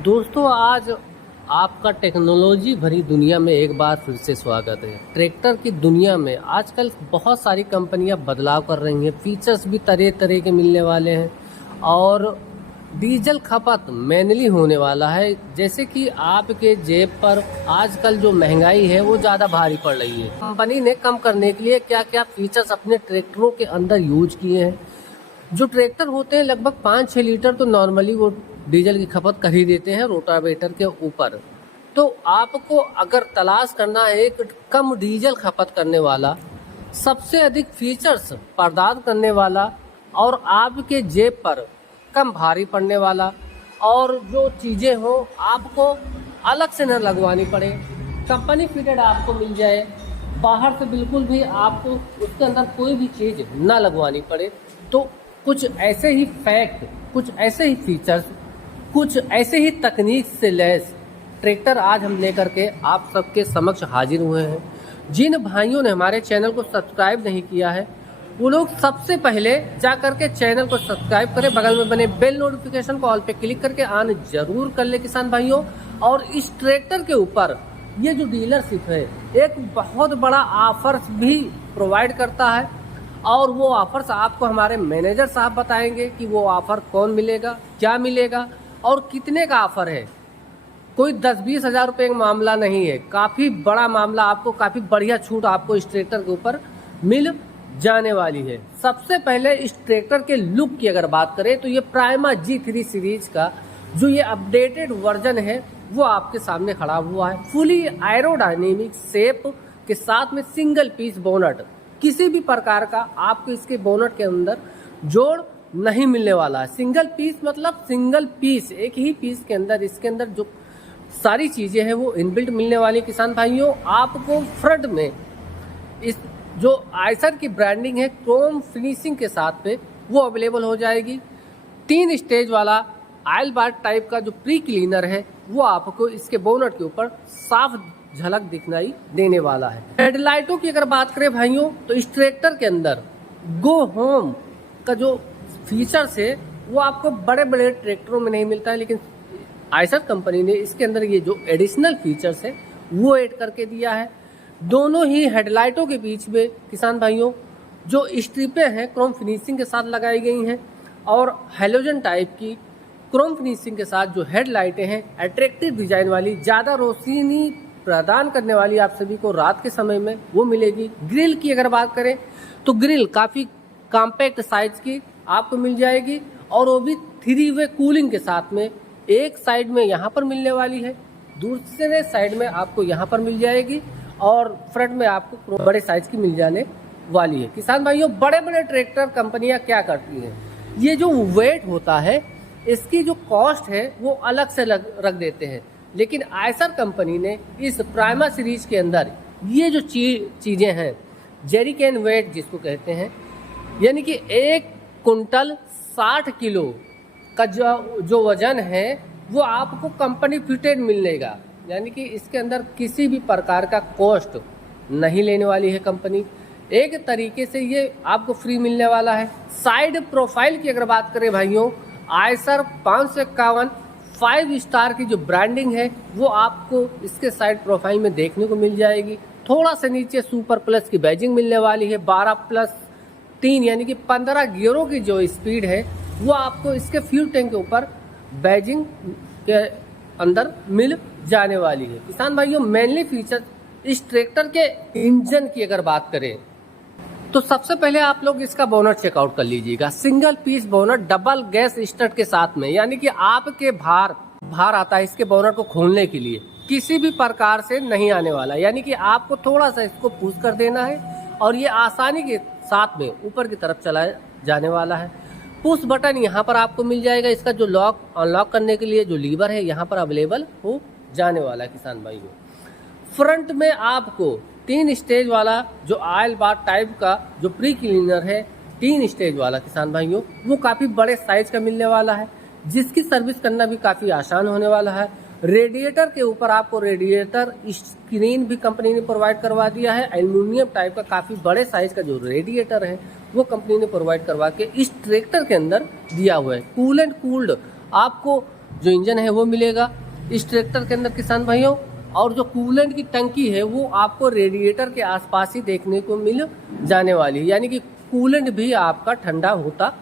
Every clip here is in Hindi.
दोस्तों, आज आपका टेक्नोलॉजी भरी दुनिया में एक बार फिर से स्वागत है। ट्रैक्टर की दुनिया में आजकल बहुत सारी कंपनियां बदलाव कर रही हैं। फीचर्स भी तरह तरह के मिलने वाले हैं और डीजल खपत मैनुअली होने वाला है। जैसे कि आपके जेब पर आजकल जो महंगाई है वो ज़्यादा भारी पड़ रही है। कंपनी ने कम करने के लिए क्या क्या फीचर्स अपने ट्रैक्टरों के अंदर यूज किए हैं। जो ट्रैक्टर होते हैं लगभग 5-6 लीटर तो नॉर्मली वो डीजल की खपत कर ही देते हैं रोटावेटर के ऊपर। तो आपको अगर तलाश करना है एक कम डीजल खपत करने वाला, सबसे अधिक फीचर्स प्रदान करने वाला और आपके जेब पर कम भारी पड़ने वाला और जो चीज़ें हो आपको अलग से न लगवानी पड़े, कंपनी फिटेड आपको मिल जाए, बाहर से बिल्कुल भी आपको उसके अंदर कोई भी चीज़ ना लगवानी पड़े, तो कुछ ऐसे ही फैक्ट, कुछ ऐसे ही फीचर्स, कुछ ऐसे ही तकनीक से लैस ट्रैक्टर आज हम लेकर के आप सबके समक्ष हाजिर हुए हैं। जिन भाइयों ने हमारे चैनल को सब्सक्राइब नहीं किया है वो लोग सबसे पहले जा करके चैनल को सब्सक्राइब करें, बगल में बने बेल नोटिफिकेशन को ऑल पे क्लिक करके ऑन जरूर कर ले किसान भाइयों। और इस ट्रैक्टर के ऊपर ये जो डीलरशिप है एक बहुत बड़ा ऑफर्स भी प्रोवाइड करता है और वो ऑफर्स आपको हमारे मैनेजर साहब बताएंगे कि वो ऑफर कौन मिलेगा, क्या मिलेगा और कितने का ऑफर है। कोई 10-20 हज़ार रुपये का मामला नहीं है, काफ़ी बड़ा मामला, आपको काफ़ी बढ़िया छूट आपको इस ट्रैक्टर के ऊपर मिल जाने वाली है। सबसे पहले इस ट्रैक्टर के लुक की अगर बात करें तो ये प्राइमा G3 सीरीज का जो ये अपडेटेड वर्जन है वो आपके सामने खड़ा हुआ है। फुली एरोडायनेमिक शेप के साथ में सिंगल पीस बोनट, किसी भी प्रकार का आपको इसके बोनट के अंदर जोड़ नहीं मिलने वाला है। सिंगल पीस मतलब सिंगल पीस, एक ही पीस के अंदर इसके अंदर जो सारी चीजें हैं वो इनबिल्ट मिलने वाली। किसान भाइयों, आपको फ्रंट में इस जो आयसर की ब्रांडिंग है क्रोम फिनिशिंग के साथ पे वो अवेलेबल हो जाएगी। 3 स्टेज वाला आयल बार टाइप का जो प्री क्लीनर है वो आपको इसके बोनट के ऊपर साफ झलक दिखलाई देने वाला है। हेडलाइटों की अगर बात करें भाइयों तो इस ट्रैक्टर के अंदर गो होम का जो फीचर्स है वो आपको बड़े बड़े ट्रैक्टरों में नहीं मिलता है, लेकिन आयसर कंपनी ने इसके अंदर ये जो एडिशनल फीचर्स है वो ऐड करके दिया है। दोनों ही हेडलाइटों के बीच में किसान भाइयों जो स्ट्रिपें हैं क्रोम फिनिशिंग के साथ लगाई गई हैं और हेलोजन टाइप की क्रोम फिनिशिंग के साथ जो हेडलाइटें हैं अट्रैक्टिव डिजाइन वाली, ज़्यादा रोशनी प्रदान करने वाली आप सभी को रात के समय में वो मिलेगी। ग्रिल की अगर बात करें तो ग्रिल काफ़ी कॉम्पैक्ट साइज की आपको मिल जाएगी और वो भी 3 वे कूलिंग के साथ में। एक साइड में यहाँ पर मिलने वाली है, दूसरे साइड में आपको यहाँ पर मिल जाएगी और फ्रंट में आपको बड़े साइज की मिल जाने वाली है। किसान भाइयों, बड़े बड़े ट्रैक्टर कंपनियां क्या करती हैं, ये जो वेट होता है इसकी जो कॉस्ट है वो अलग से रख देते हैं, लेकिन आयसर कंपनी ने इस प्राइमा सीरीज के अंदर ये जो चीज़ें हैं जेरिकन वेट जिसको कहते हैं, यानी कि 1 कुंटल 60 किलो का जो वजन है वो आपको कंपनी फिटेड मिलेगा, यानी कि इसके अंदर किसी भी प्रकार का कॉस्ट नहीं लेने वाली है कंपनी। एक तरीके से ये आपको फ्री मिलने वाला है। साइड प्रोफाइल की अगर बात करें भाइयों, आयसर 551 5 स्टार की जो ब्रांडिंग है वो आपको इसके साइड प्रोफाइल में देखने को मिल जाएगी। थोड़ा सा नीचे सुपर प्लस की बैजिंग मिलने वाली है। 12+3 यानी कि 15 गियरों की जो स्पीड है वो आपको इसके फ्यूल टैंक के ऊपर बैजिंग के अंदर मिल जाने वाली है। किसान भाइयों, मेनली फीचर इस ट्रैक्टर के इंजन की अगर बात करें तो सबसे पहले आप लोग इसका बोनट चेकआउट कर लीजिएगा। Single piece bonnet double gas stud के साथ में, यानी कि आपके भार आता है इसके बोनट को खोलने के लिए, किसी भी प्रकार से नहीं आने वाला, यानी कि आपको थोड़ा सा इसको पुश कर देना है और ये आसानी के साथ में ऊपर की तरफ चला जाने वाला है। पुश बटन यहाँ पर आपको मिल जाएगा, इसका जो लॉक अनलॉक करने के लिए जो लीवर है यहाँ पर अवेलेबल हो जाने वाला है। किसान भाइयों, फ्रंट में आपको 3 स्टेज वाला जो आयल बार टाइप का जो प्री क्लीनर है 3 स्टेज वाला किसान भाइयों वो काफ़ी बड़े साइज का मिलने वाला है, जिसकी सर्विस करना भी काफ़ी आसान होने वाला है। रेडिएटर के ऊपर आपको रेडिएटर स्क्रीन भी कंपनी ने प्रोवाइड करवा दिया है। एल्यूमिनियम टाइप का काफ़ी बड़े साइज का जो रेडिएटर है वो कंपनी ने प्रोवाइड करवा के इस ट्रैक्टर के अंदर दिया हुआ है। कूल एंड कूल्ड आपको जो इंजन है वो मिलेगा इस ट्रैक्टर के अंदर किसान भाइयों। और जो कूलेंट की टंकी है वो आपको रेडिएटर के आसपास ही देखने को मिल जाने वाली है, यानी कि कूलेंट भी आपका ठंडा होता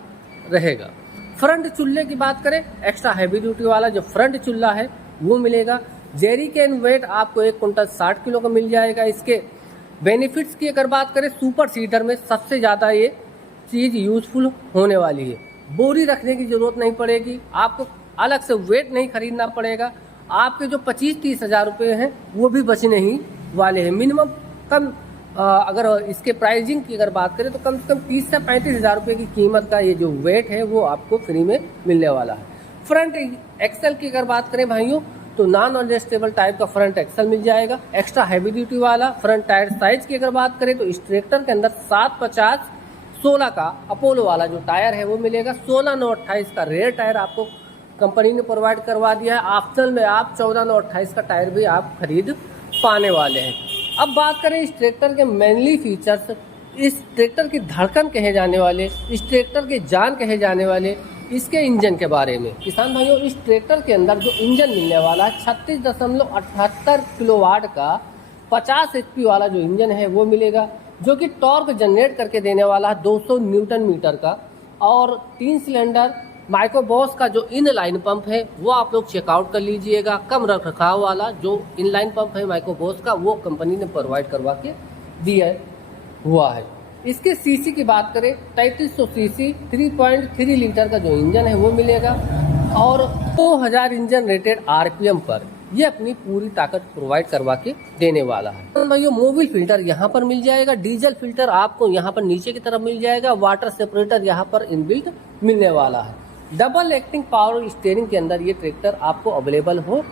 रहेगा। फ्रंट चूल्हे की बात करें, एक्स्ट्रा हैवी ड्यूटी वाला जो फ्रंट चूल्हा है वो मिलेगा। जेरी कैन वेट आपको 1 कुंटल 60 किलो का मिल जाएगा। इसके बेनिफिट्स की अगर बात करें, सुपर सीडर में सबसे ज़्यादा ये चीज़ यूजफुल होने वाली है। बोरी रखने की जरूरत नहीं पड़ेगी, आपको अलग से वेट नहीं खरीदना पड़ेगा। आपके जो 25-30 हज़ार रुपये हैं वो भी बचने ही वाले हैं। मिनिमम कम अगर इसके प्राइसिंग की अगर बात करें तो कम से कम 30 से 35 हज़ार रुपये की कीमत का ये जो वेट है वो आपको फ्री में मिलने वाला है। फ्रंट एक्सल की अगर बात करें भाइयों तो नॉन एडजस्टेबल टाइप का फ्रंट एक्सल मिल जाएगा। एक्स्ट्रा हैवी ड्यूटी वाला फ्रंट टायर साइज की अगर बात करें तो इस ट्रैक्टर के अंदर 750/16 का अपोलो वाला जो टायर है वो मिलेगा। 16/9/28 का रेयर टायर आपको कंपनी ने प्रोवाइड करवा दिया है। ऑप्शनल में आप 14/9/28 का टायर भी आप खरीद पाने वाले हैं। अब बात करें इस ट्रैक्टर के मेनली फीचर्स, इस ट्रैक्टर की धड़कन कहे जाने वाले, इस ट्रैक्टर की जान कहे जाने वाले, इसके इंजन के बारे में। किसान भाइयों, इस ट्रैक्टर के अंदर जो इंजन मिलने वाला है 36.78 किलोवाट का 50 HP वाला जो इंजन है वो मिलेगा, जो कि टॉर्क जनरेट करके देने वाला है 200 न्यूटन मीटर का। और 3 सिलेंडर माइक्रोबॉस का जो इन लाइन पंप है वो आप लोग चेकआउट कर लीजिएगा। कम रख रखाव वाला जो इन लाइन पंप है माइक्रोबॉस का वो कंपनी ने प्रोवाइड करवा के दिया हुआ है। इसके सीसी की बात करें 3300 सीसी 3.3 लीटर का जो इंजन है वो मिलेगा और 2000 इंजन रेटेड RPM पर ये अपनी पूरी ताकत प्रोवाइड करवा के देने वाला है। भाइयों, मोबिल फिल्टर यहाँ पर मिल जाएगा। डीजल फिल्टर आपको यहाँ पर नीचे की तरफ मिल जाएगा। वाटर सेपरेटर यहाँ पर इनबिल्ट मिलने वाला है। डबल एक्टिंग पावर स्टीयरिंग के अंदर ये ट्रैक्टर आपको अवेलेबल हो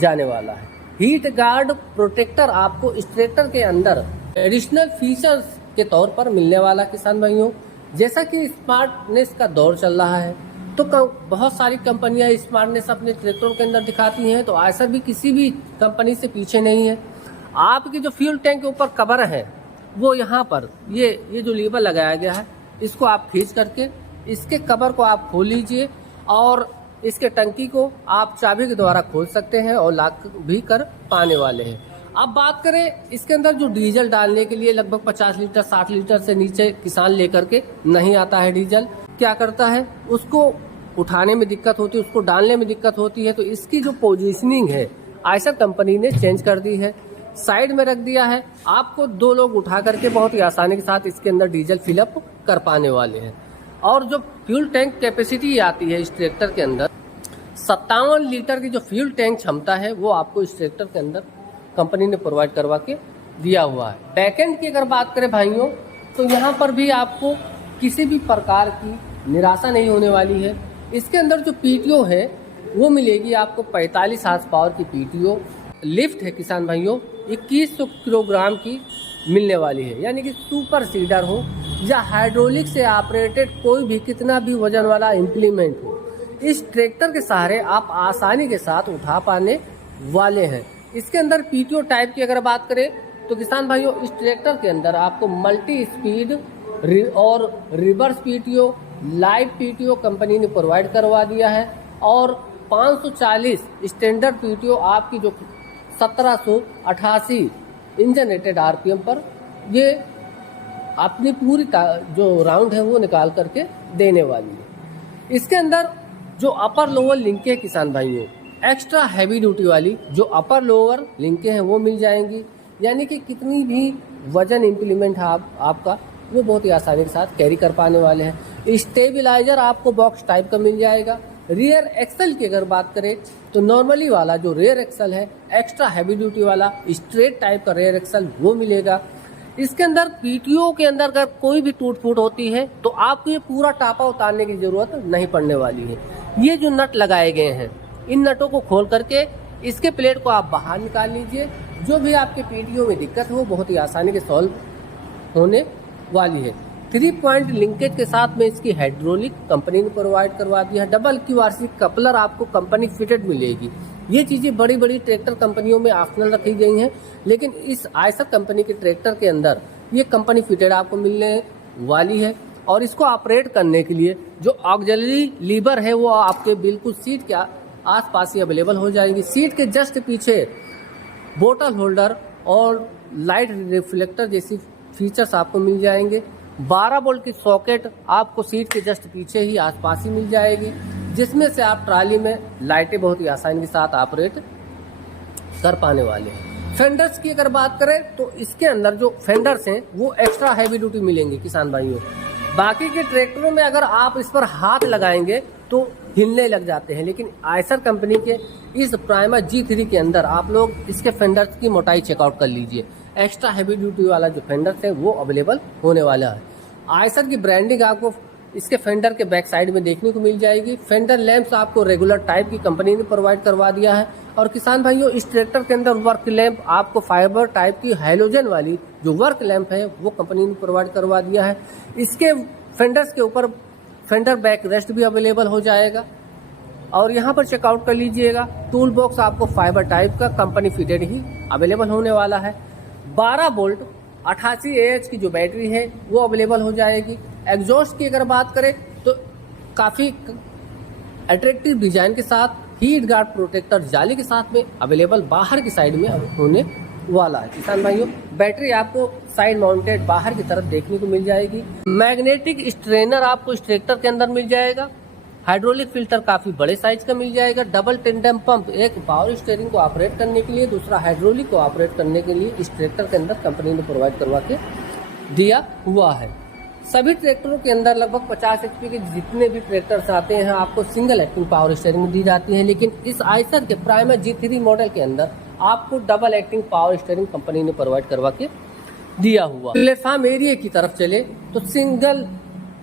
जाने वाला है। हीट गार्ड प्रोटेक्टर आपको इस ट्रैक्टर के अंदर एडिशनल फीचर्स के तौर पर मिलने वाला। किसान भाइयों, जैसा कि स्मार्टनेस का दौर चल रहा है तो बहुत सारी कंपनियां स्मार्टनेस अपने ट्रैक्टरों के अंदर दिखाती हैं, तो ऐसा भी किसी भी कंपनी से पीछे नहीं है। आपकी जो फ्यूल टैंक के ऊपर कवर है वो यहाँ पर ये जो लीवर लगाया गया है इसको आप खींच करके इसके कवर को आप खोल लीजिए और इसके टंकी को आप चाबी के द्वारा खोल सकते हैं और लॉक भी कर पाने वाले हैं। अब बात करें इसके अंदर जो डीजल डालने के लिए लगभग 50 लीटर 60 लीटर से नीचे किसान लेकर के नहीं आता है। डीजल क्या करता है, उसको उठाने में दिक्कत होती है, उसको डालने में दिक्कत होती है। तो इसकी जो पोजीशनिंग है आयशर कंपनी ने चेंज कर दी है, साइड में रख दिया है। आपको 2 लोग उठा करके बहुत ही आसानी के साथ इसके अंदर डीजल फिलअप कर पाने वाले हैं। और जो फ्यूल टैंक कैपेसिटी आती है इस ट्रैक्टर के अंदर 57 लीटर की जो फ्यूल टैंक क्षमता है वो आपको इस ट्रैक्टर के अंदर कंपनी ने प्रोवाइड करवा के दिया हुआ है। बैकएंड की अगर बात करें भाइयों तो यहाँ पर भी आपको किसी भी प्रकार की निराशा नहीं होने वाली है। इसके अंदर जो PTO है वो मिलेगी आपको 45 हार्स पावर की PTO। लिफ्ट है किसान भाइयों 2100 किलोग्राम की मिलने वाली है, यानी कि सुपर सीडर हो या हाइड्रोलिक से ऑपरेटेड कोई भी कितना भी वजन वाला इम्प्लीमेंट हो, इस ट्रैक्टर के सहारे आप आसानी के साथ उठा पाने वाले हैं। इसके अंदर PTO टाइप की अगर बात करें तो किसान भाइयों इस ट्रैक्टर के अंदर आपको मल्टी स्पीड और reverse PTO, live PTO company ने प्रोवाइड करवा दिया है और 540 स्टैंडर्ड PTO आपकी जो 1788 इंजन रेटेड RPM पर ये अपनी पूरी जो राउंड है वो निकाल करके देने वाली है। इसके अंदर जो अपर लोअर लिंकें किसान भाइयों एक्स्ट्रा हैवी ड्यूटी वाली जो अपर लोअर लिंकें हैं वो मिल जाएंगी, यानी कि कितनी भी वजन इम्प्लीमेंट है आपका वो बहुत ही आसानी के साथ कैरी कर पाने वाले हैं। स्टेबिलाईजर आपको बॉक्स टाइप का मिल जाएगा। रियर एक्सल की अगर बात करें तो नॉर्मली वाला जो रेयर एक्सल है, एक्स्ट्रा हैवी ड्यूटी वाला स्ट्रेट टाइप का रेयर एक्सल वो मिलेगा। इसके अंदर PTO के अंदर अगर कोई भी टूट फूट होती है तो आपको ये पूरा टापा उतारने की जरूरत नहीं पड़ने वाली है। ये जो नट लगाए गए हैं इन नटों को खोल करके इसके प्लेट को आप बाहर निकाल लीजिए। जो भी आपके PTO में दिक्कत हो बहुत ही आसानी के सॉल्व होने वाली है। 3 पॉइंट लिंकेज के साथ में इसकी हाइड्रोलिक कंपनी ने प्रोवाइड करवा दिया है। डबल QRC कपलर आपको कंपनी फिटेड मिलेगी। ये चीज़ें बड़ी बड़ी ट्रैक्टर कंपनियों में ऑप्शनल रखी गई हैं, लेकिन इस आयशर कंपनी के ट्रैक्टर के अंदर ये कंपनी फिटेड आपको मिलने वाली है। और इसको ऑपरेट करने के लिए जो ऑक्सिलरी लीवर है वो आपके बिल्कुल सीट के आसपास ही अवेलेबल हो जाएंगी। सीट के जस्ट पीछे बोतल होल्डर और लाइट रिफ्लेक्टर जैसी फीचर्स आपको मिल जाएंगे। 12 वोल्ट की सॉकेट आपको सीट के जस्ट पीछे ही आसपास ही मिल जाएगी, जिसमें से आप ट्राली में लाइटें बहुत ही आसानी के साथ ऑपरेट कर पाने वाले हैं। फेंडर्स की अगर बात करें तो इसके अंदर जो फेंडर्स हैं वो एक्स्ट्रा हैवी ड्यूटी मिलेंगे किसान भाइयों। बाकी के ट्रैक्टरों में अगर आप इस पर हाथ लगाएंगे तो हिलने लग जाते हैं, लेकिन आयसर कंपनी के इस प्राइमा G3 के अंदर आप लोग इसके फेंडर्स की मोटाई चेकआउट कर लीजिए। एक्स्ट्रा हैवी ड्यूटी वाला जो फेंडर्स है वो अवेलेबल होने वाला है। आयसर की ब्रांडिंग आपको इसके फेंडर के बैक साइड में देखने को मिल जाएगी। फेंडर लैंप्स आपको रेगुलर टाइप की कंपनी ने प्रोवाइड करवा दिया है। और किसान भाइयों, इस ट्रैक्टर के अंदर वर्क लैंप आपको फाइबर टाइप की हैलोजन वाली जो वर्क लैंप है वो कंपनी ने प्रोवाइड करवा दिया है। इसके फेंडर्स के ऊपर फेंडर बैक रेस्ट भी अवेलेबल हो जाएगा। और यहाँ पर चेकआउट कर लीजिएगा, टूल बॉक्स आपको फाइबर टाइप का कंपनी फिटेड ही अवेलेबल होने वाला है। 12 वोल्ट 88 AH की जो बैटरी है वो अवेलेबल हो जाएगी। एग्जॉस्ट की अगर बात करें तो काफ़ी अट्रैक्टिव डिजाइन के साथ हीट गार्ड प्रोटेक्टर जाली के साथ में अवेलेबल बाहर की साइड में होने वाला है। किसान भाइयों, बैटरी आपको साइड माउंटेड बाहर की तरफ देखने को मिल जाएगी। मैग्नेटिक स्ट्रेनर आपको इस ट्रैक्टर के अंदर मिल जाएगा। हाइड्रोलिक फिल्टर काफी बड़े साइज का मिल जाएगा। डबल टेंडम पंप, एक पावर स्टीयरिंग को ऑपरेट करने के लिए, दूसरा हाइड्रोलिक को ऑपरेट करने के लिए इस ट्रैक्टर के अंदर कंपनी ने प्रोवाइड करवा के दिया हुआ है। सभी ट्रैक्टरों के अंदर लगभग 50 HP के जितने भी ट्रैक्टर्स आते हैं आपको सिंगल एक्टिंग पावर स्टीयरिंग दी जाती है, लेकिन इस आयसर के प्राइमा G3 मॉडल के अंदर आपको double acting power steering company ने प्रोवाइड करवा के दिया हुआ। प्लेटफॉर्म एरिया की तरफ चले तो सिंगल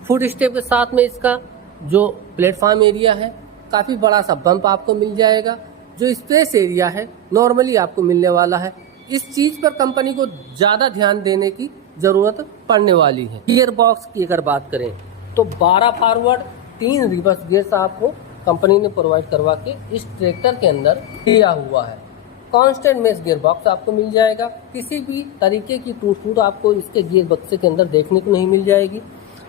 फुट स्टेप के साथ में इसका जो प्लेटफॉर्म एरिया है काफी बड़ा सा बम्प आपको मिल जाएगा। जो स्पेस एरिया है नॉर्मली आपको मिलने वाला है। इस चीज पर कंपनी को ज्यादा ध्यान देने की जरूरत पड़ने वाली है। गियर बॉक्स की अगर बात करें तो 12 फॉरवर्ड 3 रिवर्स गियर्स आपको कंपनी ने प्रोवाइड करवा के इस ट्रैक्टर के अंदर दिया हुआ है। कांस्टेंट मेश गियर बॉक्स आपको मिल जाएगा। किसी भी तरीके की टूट फूट आपको इसके गियर बक्से के अंदर देखने को नहीं मिल जाएगी।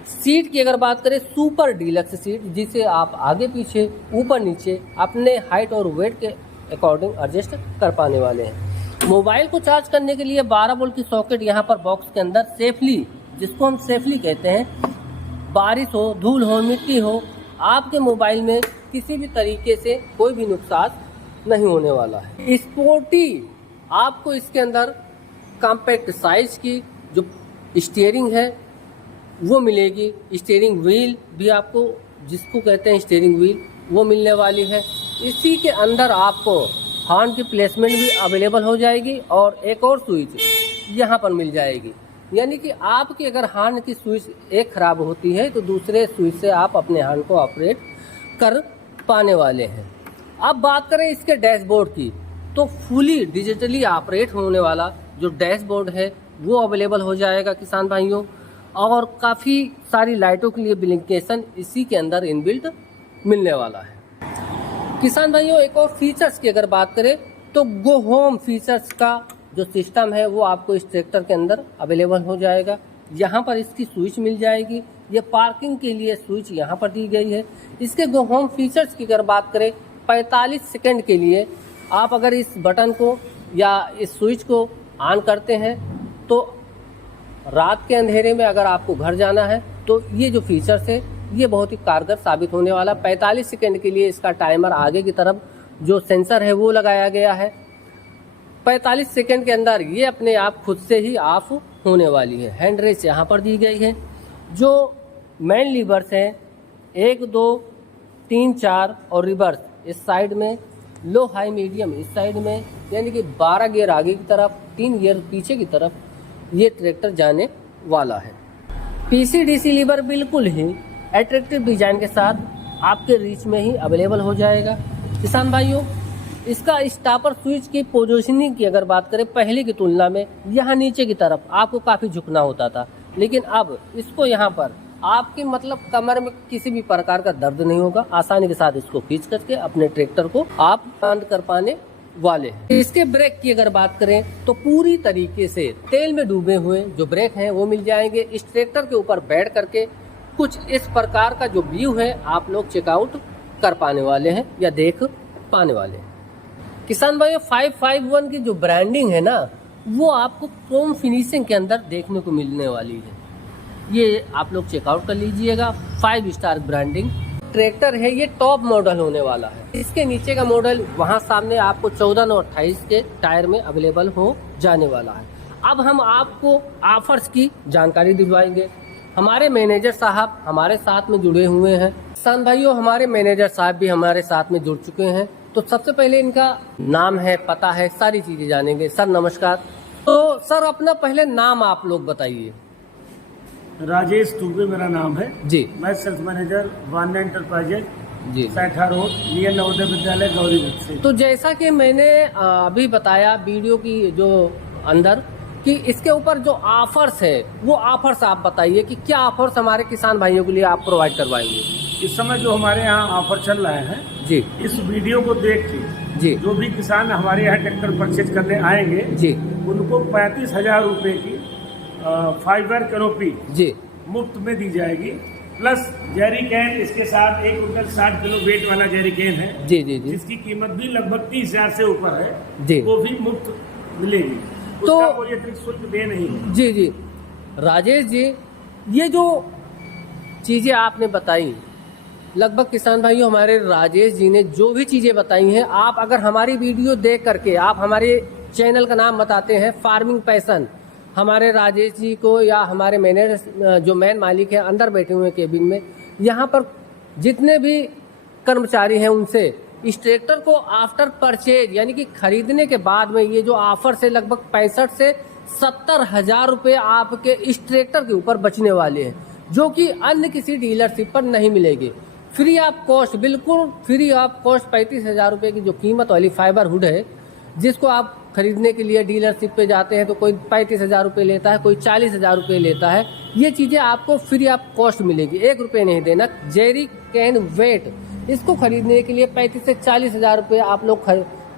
सीट की अगर बात करें, सुपर डीलक्स सीट, जिसे आप आगे पीछे ऊपर नीचे अपने हाइट और वेट के अकॉर्डिंग एडजस्ट कर पाने वाले हैं। मोबाइल को चार्ज करने के लिए 12 वोल्ट की सॉकेट यहाँ पर बॉक्स के अंदर सेफली, जिसको हम सेफली कहते हैं, बारिश हो, धूल हो, मिट्टी हो, आपके मोबाइल में किसी भी तरीके से कोई भी नुकसान नहीं होने वाला है। स्पोर्टी आपको इसके अंदर कॉम्पैक्ट साइज की जो स्टीयरिंग है वो मिलेगी। स्टीयरिंग व्हील भी आपको, जिसको कहते हैं स्टीयरिंग व्हील, वो मिलने वाली है। इसी के अंदर आपको हॉर्न की प्लेसमेंट भी अवेलेबल हो जाएगी और एक और स्विच यहाँ पर मिल जाएगी। यानी कि आपकी अगर हॉर्न की स्विच एक खराब होती है तो दूसरे स्विच से आप अपने हॉर्न को ऑपरेट कर पाने वाले हैं। अब बात करें इसके डैशबोर्ड की तो फुली डिजिटली ऑपरेट होने वाला जो डैशबोर्ड है वो अवेलेबल हो जाएगा किसान भाइयों। और काफ़ी सारी लाइटों के लिए ब्लिंकेशन इसी के अंदर इनबिल्ट मिलने वाला है। किसान भाइयों, एक और फीचर्स की अगर बात करें तो गो होम फीचर्स का जो सिस्टम है वो आपको इस ट्रैक्टर के अंदर अवेलेबल हो जाएगा। यहाँ पर इसकी स्विच मिल जाएगी। ये पार्किंग के लिए स्विच यहाँ पर दी गई है। इसके गो होम फीचर्स की अगर बात करें, 45 सेकंड के लिए आप अगर इस बटन को या इस स्विच को ऑन करते हैं तो रात के अंधेरे में अगर आपको घर जाना है तो ये जो फीचर्स है ये बहुत ही कारगर साबित होने वाला। 45 सेकंड के लिए इसका टाइमर आगे की तरफ जो सेंसर है वो लगाया गया है। 45 सेकंड के अंदर ये अपने आप खुद से ही ऑफ होने वाली है। हैंड रेस यहाँ पर दी गई है। जो मेन लीवर्स हैं 1, 2, 3, 4 और रिवर्स इस साइड में, लो हाई मीडियम इस साइड में, यानी कि 12 गियर आगे की तरफ, 3 गियर पीछे की तरफ ये ट्रैक्टर जाने वाला है। PCDC लीवर बिल्कुल ही अट्रैक्टिव डिजाइन के साथ आपके रीच में ही अवेलेबल हो जाएगा। किसान भाइयों, इसका स्टॉपर स्विच की पोजीशनिंग की अगर बात करें पहले की तुलना में यहाँ नीचे की तरफ आपको काफ़ी झुकना होता था, लेकिन अब इसको यहाँ पर आपके मतलब कमर में किसी भी प्रकार का दर्द नहीं होगा। आसानी के साथ इसको खींच करके अपने ट्रैक्टर को आप बंद कर पाने वाले हैं। इसके ब्रेक की अगर बात करें तो पूरी तरीके से तेल में डूबे हुए जो ब्रेक हैं वो मिल जाएंगे। इस ट्रैक्टर के ऊपर बैठ करके कुछ इस प्रकार का जो व्यू है आप लोग चेकआउट कर पाने वाले हैं या देख पाने वाले हैं। किसान भाइयों 551 की जो ब्रांडिंग है ना, वो आपको क्रोम फिनिशिंग के अंदर देखने को मिलने वाली है। ये आप लोग चेकआउट कर लीजिएगा। 5 स्टार ब्रांडिंग ट्रैक्टर है, ये टॉप मॉडल होने वाला है। इसके नीचे का मॉडल वहाँ सामने आपको 14 और 28 के टायर में अवेलेबल हो जाने वाला है। अब हम आपको ऑफर्स की जानकारी दिलवाएंगे। हमारे मैनेजर साहब हमारे साथ में जुड़े हुए हैं। किसान भाइयों हमारे मैनेजर साहब भी हमारे साथ में जुड़ चुके हैं। तो सबसे पहले इनका नाम है, पता है, सारी चीजें जानेंगे। सर नमस्कार। तो सर अपना पहले नाम आप लोग बताइए। राजेश दुबे मेरा नाम है जी। मैं सेल्स मैनेजर वान्या एंटरप्राइजेज जी। सैठा रोड नियर नवोदय विद्यालय गौरीगंज से। तो जैसा कि मैंने अभी बताया वीडियो की जो अंदर कि इसके ऊपर जो ऑफर्स है वो ऑफर्स आप बताइए कि क्या ऑफर्स हमारे किसान भाइयों के लिए आप प्रोवाइड करवाएंगे। इस समय जो हमारे यहाँ ऑफर चल रहे हैं जी। इस वीडियो को देख के जी। जो भी किसान हमारे यहाँ ट्रैक्टर परचेज करने आएंगे जी। उनको 35,000 रुपए की फाइबर कैनोपी जी मुफ्त में दी जाएगी। प्लस जेरी कैन इसके साथ 1 क्विंटल 60 किलो वेट वाला जेरी कैन है जी जी जी जिसकी कीमत भी लगभग 30,000 से ऊपर है जी। वो भी मुफ्त मिलेगी। तो उसका कोई अतिरिक्त शुल्क दे नहीं है। जी जी राजेश जी, ये जो चीजें आपने बताई लगभग किसान भाइयों हमारे राजेश जी ने जो भी चीजें बताई हैं, आप अगर हमारी वीडियो देख करके आप हमारे चैनल का नाम बताते हैं फार्मिंग पैशन, हमारे राजेश जी को या हमारे मैनेजर जो मैन मालिक है अंदर बैठे हुए केबिन में, यहाँ पर जितने भी कर्मचारी हैं उनसे इस ट्रैक्टर को आफ्टर परचेज यानी कि खरीदने के बाद में ये जो ऑफर से लगभग 65 से 70,000 रुपये आपके इस ट्रैक्टर के ऊपर बचने वाले हैं, जो कि अन्य किसी डीलरशिप पर नहीं मिलेगी। फ्री ऑफ कॉस्ट, बिल्कुल फ्री ऑफ कॉस्ट 35,000 रुपये की जो कीमत वाली फाइबर हुड है, जिसको आप खरीदने के लिए डीलरशिप पे जाते हैं तो कोई 35,000 रुपये लेता है, कोई 40,000 रुपये लेता है। ये चीज़ें आपको फ्री ऑफ कॉस्ट मिलेगी, 1 रुपये नहीं देना। जेरी कैन वेट इसको खरीदने के लिए 35 से 40,000 रुपये आप लोग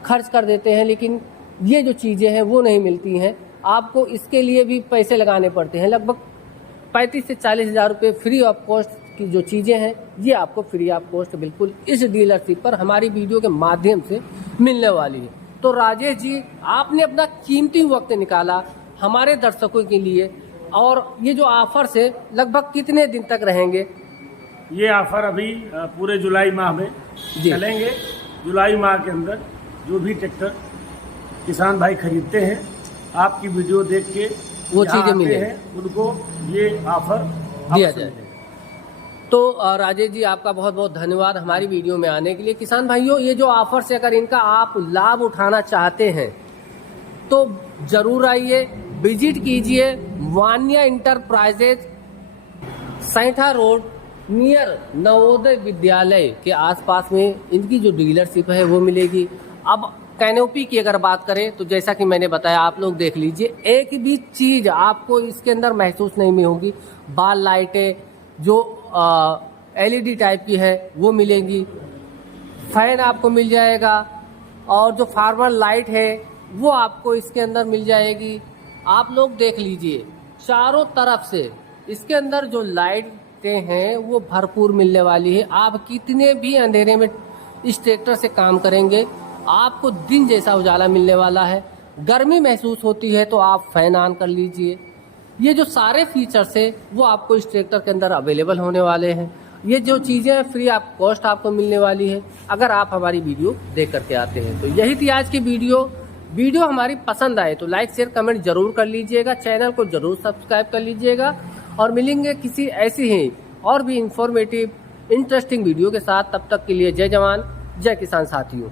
खर्च कर देते हैं, लेकिन ये जो चीज़ें हैं वो नहीं मिलती हैं। आपको इसके लिए भी पैसे लगाने पड़ते हैं। लगभग 35 से 40,000 रुपये फ्री ऑफ कॉस्ट की जो चीज़ें हैं ये आपको फ्री ऑफ कॉस्ट बिल्कुल इस डीलरशिप पर हमारी वीडियो के माध्यम से मिलने वाली है। तो राजेश जी, आपने अपना कीमती वक्त निकाला हमारे दर्शकों के लिए, और ये जो ऑफर्स है लगभग कितने दिन तक रहेंगे? ये ऑफर अभी पूरे जुलाई माह में चलेंगे। जुलाई माह के अंदर जो भी ट्रैक्टर किसान भाई खरीदते हैं आपकी वीडियो देख के वो चीजें मिले हैं उनको ये ऑफर दिया जाए। तो राजेश जी आपका बहुत बहुत धन्यवाद हमारी वीडियो में आने के लिए। किसान भाइयों ये जो ऑफर से अगर इनका आप लाभ उठाना चाहते हैं तो जरूर आइए, विजिट कीजिए Vanya enterprises Saitha road near Navodaya Vidyalaya के आसपास में इनकी जो डीलरशिप है वो मिलेगी। अब कैनोपी की अगर बात करें तो जैसा कि मैंने बताया, आप लोग देख लीजिए, एक भी चीज आपको इसके अंदर महसूस नहीं होगी। बाल लाइटें जो LED टाइप की है वो मिलेंगी, फैन आपको मिल जाएगा, और जो फार्मर लाइट है वो आपको इसके अंदर मिल जाएगी। आप लोग देख लीजिए चारों तरफ से इसके अंदर जो लाइटें हैं वो भरपूर मिलने वाली है। आप कितने भी अंधेरे में इस ट्रैक्टर से काम करेंगे आपको दिन जैसा उजाला मिलने वाला है। गर्मी महसूस होती है तो आप फैन ऑन कर लीजिए। ये जो सारे फीचर्स है वो आपको इस ट्रैक्टर के अंदर अवेलेबल होने वाले हैं। ये जो चीज़ें फ्री ऑफ कॉस्ट आपको मिलने वाली है अगर आप हमारी वीडियो देख करके आते हैं। तो यही थी आज की वीडियो हमारी पसंद आए तो लाइक शेयर कमेंट जरूर कर लीजिएगा, चैनल को जरूर सब्सक्राइब कर लीजिएगा, और मिलेंगे किसी ऐसी ही और भी इंफॉर्मेटिव इंटरेस्टिंग वीडियो के साथ। तब तक के लिए जय जवान जय किसान साथियों।